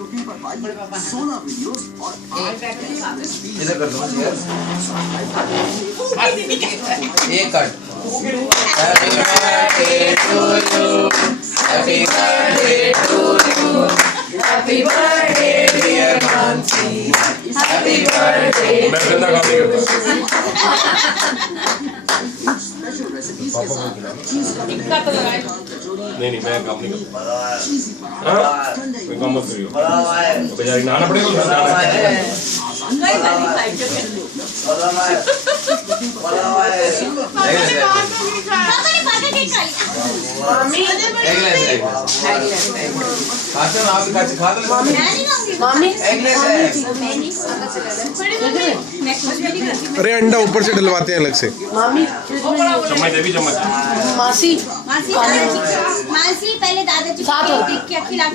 Cooking पर पाइए 16 videos और 8 इधर कर दो यार एक cut happy birthday to you happy birthday dear Mansi happy birthday मैं जिंदा काम नहीं करता स्पेशल रेसिपीज के साथ चीज का नहीं मैं काम नहीं करता हाँ कोई काम मत करियो बेचारी नहाना पड़ेगा उसे अरे अंडा ऊपर से डलवाते हैं अलग से। चम्मच दे भी चम्मच मासी मासी पहले दादाजी साथ हो। क्या खिला